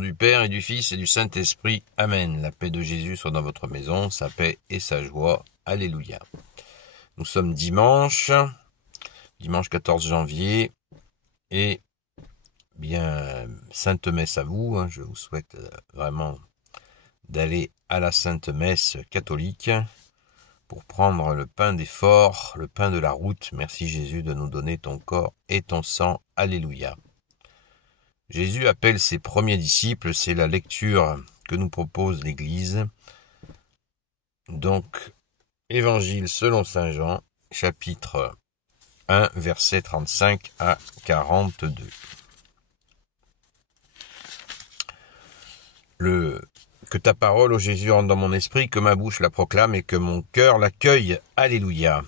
Du Père et du Fils et du Saint-Esprit. Amen. La paix de Jésus soit dans votre maison, sa paix et sa joie. Alléluia. Nous sommes dimanche 14 janvier, et bien, Sainte Messe à vous. Je vous souhaite vraiment d'aller à la Sainte Messe catholique pour prendre le pain des forts, le pain de la route. Merci Jésus de nous donner ton corps et ton sang. Alléluia. Jésus appelle ses premiers disciples, c'est la lecture que nous propose l'Église. Donc, Évangile selon saint Jean, chapitre 1, versets 35 à 42. Que ta parole, ô Jésus, entre dans mon esprit, que ma bouche la proclame et que mon cœur l'accueille. Alléluia.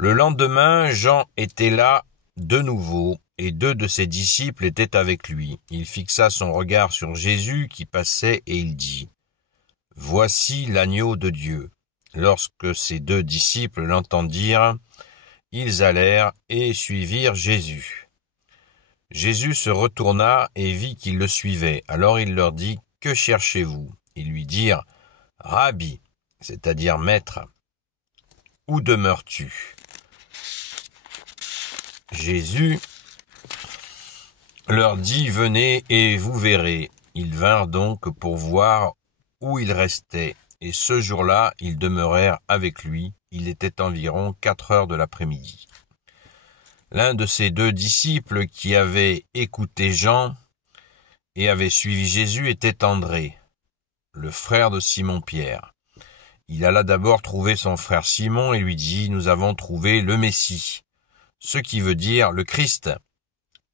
Le lendemain, Jean était là de nouveau, et 2 de ses disciples étaient avec lui. Il fixa son regard sur Jésus qui passait, et il dit : « Voici l'agneau de Dieu. » Lorsque ces 2 disciples l'entendirent, ils allèrent et suivirent Jésus. Jésus se retourna et vit qu'ils le suivaient. Alors il leur dit : « Que cherchez-vous ? » Ils lui dirent : « Rabbi, c'est-à-dire maître, où demeures-tu ? » Jésus leur dit : « Venez et vous verrez. » Ils vinrent donc pour voir où il restait, et ce jour-là, ils demeurèrent avec lui. Il était environ 4 heures de l'après-midi. L'un de ces 2 disciples qui avait écouté Jean et avait suivi Jésus était André, le frère de Simon-Pierre. Il alla d'abord trouver son frère Simon et lui dit : « Nous avons trouvé le Messie, ce qui veut dire le Christ. »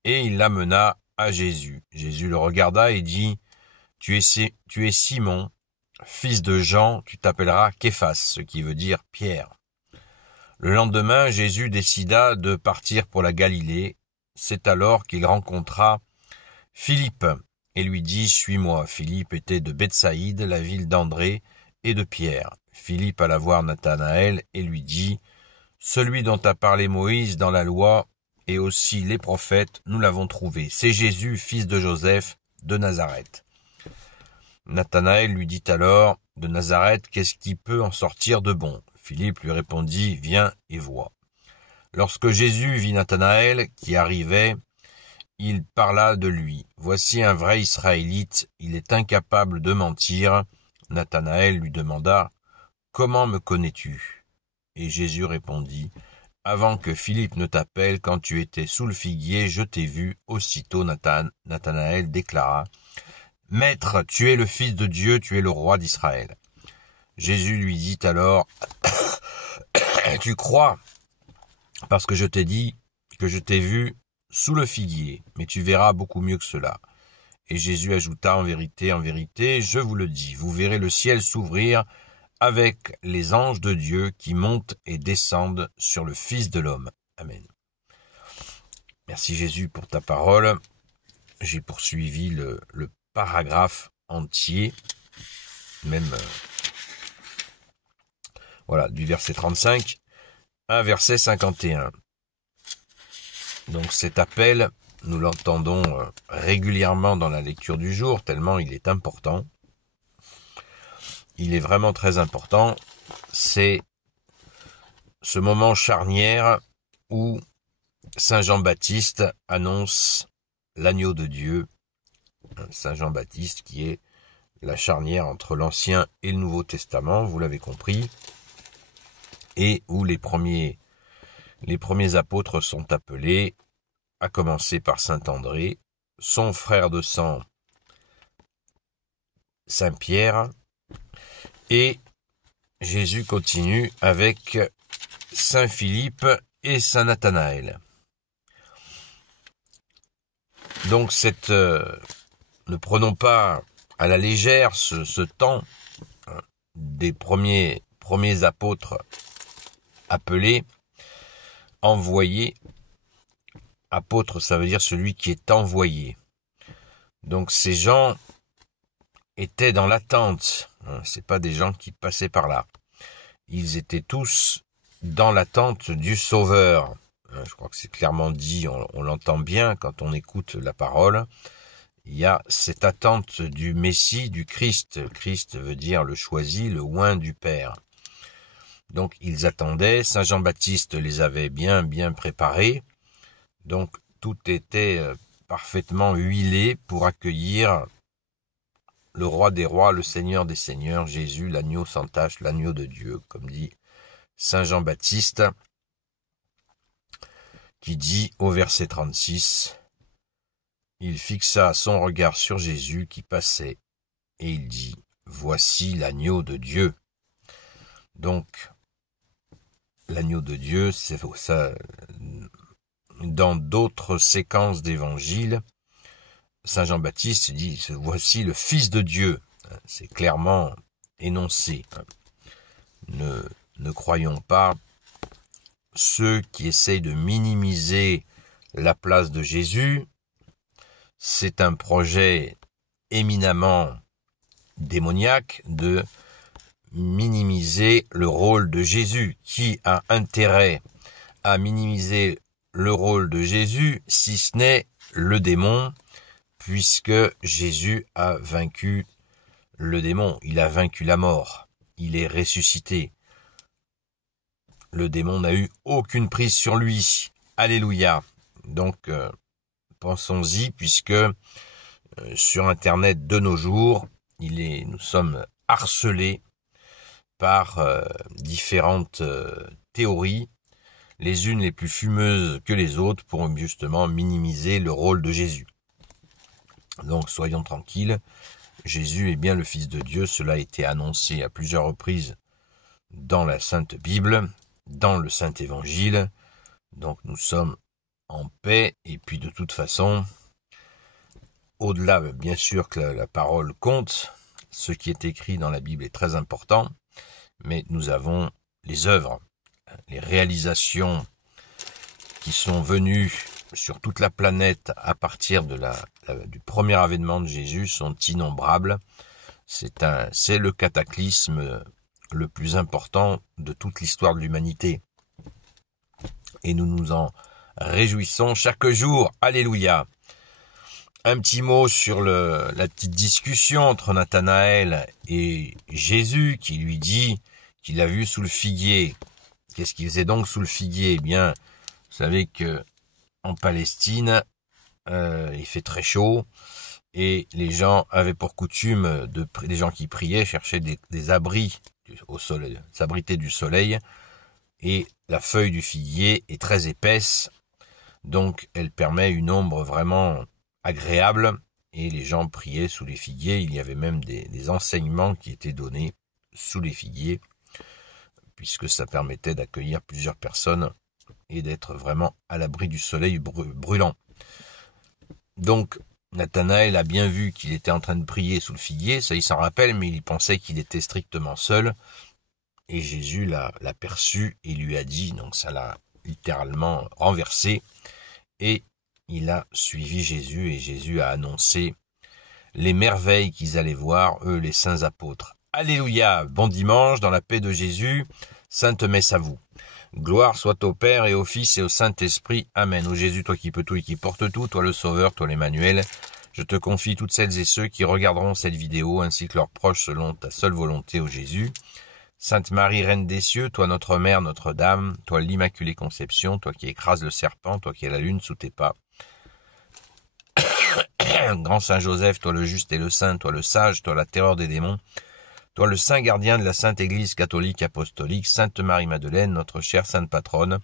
Et il l'amena à Jésus. Jésus le regarda et dit : « Tu es Simon, fils de Jean, tu t'appelleras Képhas, ce qui veut dire Pierre. » Le lendemain, Jésus décida de partir pour la Galilée. C'est alors qu'il rencontra Philippe et lui dit : « Suis-moi. » Philippe était de Bethsaïde, la ville d'André et de Pierre. Philippe alla voir Nathanaël et lui dit : « Celui dont a parlé Moïse dans la loi et aussi les prophètes, nous l'avons trouvé. C'est Jésus, fils de Joseph, de Nazareth. » Nathanaël lui dit alors : « De Nazareth, qu'est-ce qui peut en sortir de bon ? » Philippe lui répondit : « Viens et vois. » Lorsque Jésus vit Nathanaël qui arrivait, il parla de lui. « Voici un vrai Israélite, il est incapable de mentir. » Nathanaël lui demanda : « Comment me connais-tu ? » Et Jésus répondit : « Avant que Philippe ne t'appelle, quand tu étais sous le figuier, je t'ai vu. » Aussitôt Nathanaël déclara : « Maître, tu es le Fils de Dieu, tu es le roi d'Israël. » Jésus lui dit alors : « Tu crois, parce que je t'ai dit que je t'ai vu sous le figuier, mais tu verras beaucoup mieux que cela. » Et Jésus ajouta : en vérité, je vous le dis, vous verrez le ciel s'ouvrir avec les anges de Dieu qui montent et descendent sur le Fils de l'homme. Amen. Merci Jésus pour ta parole. J'ai poursuivi le paragraphe entier, même voilà, du verset 35 à verset 51. Donc cet appel, nous l'entendons régulièrement dans la lecture du jour, tellement il est important. Il est vraiment très important. C'est ce moment charnière où Saint Jean-Baptiste annonce l'agneau de Dieu. Saint Jean-Baptiste qui est la charnière entre l'Ancien et le Nouveau Testament, vous l'avez compris, et où les premiers apôtres sont appelés, à commencer par Saint André, son frère de sang Saint Pierre, et Jésus continue avec Saint Philippe et Saint Nathanaël. Donc ne prenons pas à la légère ce temps des premiers apôtres appelés, envoyés. Apôtre, ça veut dire celui qui est envoyé. Donc ces gens étaient dans l'attente. C'est pas des gens qui passaient par là. Ils étaient tous dans l'attente du Sauveur. Je crois que c'est clairement dit, on l'entend bien quand on écoute la parole. il y a cette attente du Messie, du Christ. Christ veut dire le choisi, le oint du Père. Donc ils attendaient, Saint Jean-Baptiste les avait bien préparés, donc tout était parfaitement huilé pour accueillir le roi des rois, le Seigneur des seigneurs, Jésus, l'agneau sans tache, l'agneau de Dieu, comme dit Saint Jean-Baptiste, qui dit au verset 36, « Il fixa son regard sur Jésus qui passait, et il dit, « Voici l'agneau de Dieu. » Donc, l'agneau de Dieu, c'est ça. Dans d'autres séquences d'évangiles, Saint Jean-Baptiste dit « Voici le Fils de Dieu ». C'est clairement énoncé. Ne croyons pas ceux qui essayent de minimiser la place de Jésus. C'est un projet éminemment démoniaque de minimiser le rôle de Jésus. Qui a intérêt à minimiser le rôle de Jésus, si ce n'est le démon, puisque Jésus a vaincu le démon, il a vaincu la mort, il est ressuscité. Le démon n'a eu aucune prise sur lui. Alléluia. Donc, pensons-y, puisque sur Internet de nos jours, nous sommes harcelés par différentes théories, les unes les plus fumeuses que les autres, pour justement minimiser le rôle de Jésus. Donc soyons tranquilles, Jésus est bien le Fils de Dieu, cela a été annoncé à plusieurs reprises dans la Sainte Bible, dans le Saint Évangile, donc nous sommes en paix, et puis de toute façon, au-delà bien sûr que la parole compte, ce qui est écrit dans la Bible est très important, mais nous avons les œuvres, les réalisations qui sont venues sur toute la planète à partir du premier avènement de Jésus sont innombrables. C'est le cataclysme le plus important de toute l'histoire de l'humanité. Et nous nous en réjouissons chaque jour. Alléluia. Un petit mot sur la petite discussion entre Nathanaël et Jésus, qui lui dit qu'il a vu sous le figuier. Qu'est-ce qu'il faisait donc sous le figuier? Eh bien, vous savez que en Palestine, il fait très chaud, et les gens avaient pour coutume, les gens qui priaient, cherchaient des abris au soleil, s'abriter du soleil, et la feuille du figuier est très épaisse, donc elle permet une ombre vraiment agréable, et les gens priaient sous les figuiers. Il y avait même des enseignements qui étaient donnés sous les figuiers, puisque ça permettait d'accueillir plusieurs personnes et d'être vraiment à l'abri du soleil brûlant. Donc, Nathanaël a bien vu qu'il était en train de prier sous le figuier, ça il s'en rappelle, mais il pensait qu'il était strictement seul, et Jésus l'a perçu et lui a dit, donc ça l'a littéralement renversé, et il a suivi Jésus, et Jésus a annoncé les merveilles qu'ils allaient voir, eux les saints apôtres. Alléluia, bon dimanche, dans la paix de Jésus, sainte messe à vous. Gloire soit au Père et au Fils et au Saint-Esprit. Amen. Ô Jésus, toi qui peux tout et qui portes tout, toi le Sauveur, toi l'Emmanuel, je te confie toutes celles et ceux qui regarderont cette vidéo, ainsi que leurs proches selon ta seule volonté, ô Jésus. Sainte Marie, Reine des cieux, toi notre Mère, Notre-Dame, toi l'Immaculée Conception, toi qui écrases le serpent, toi qui as la lune sous tes pas. Grand Saint Joseph, toi le juste et le saint, toi le sage, toi la terreur des démons, toi le saint gardien de la Sainte Église catholique apostolique, Sainte Marie-Madeleine, notre chère sainte patronne,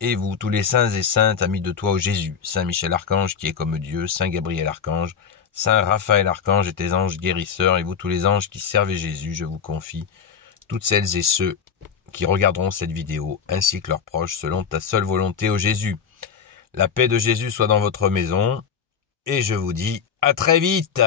et vous, tous les saints et saintes, amis de toi, ô Jésus, Saint Michel Archange qui est comme Dieu, Saint Gabriel Archange, Saint Raphaël Archange et tes anges guérisseurs, et vous tous les anges qui servez Jésus, je vous confie toutes celles et ceux qui regarderont cette vidéo, ainsi que leurs proches, selon ta seule volonté, ô Jésus. La paix de Jésus soit dans votre maison, et je vous dis à très vite.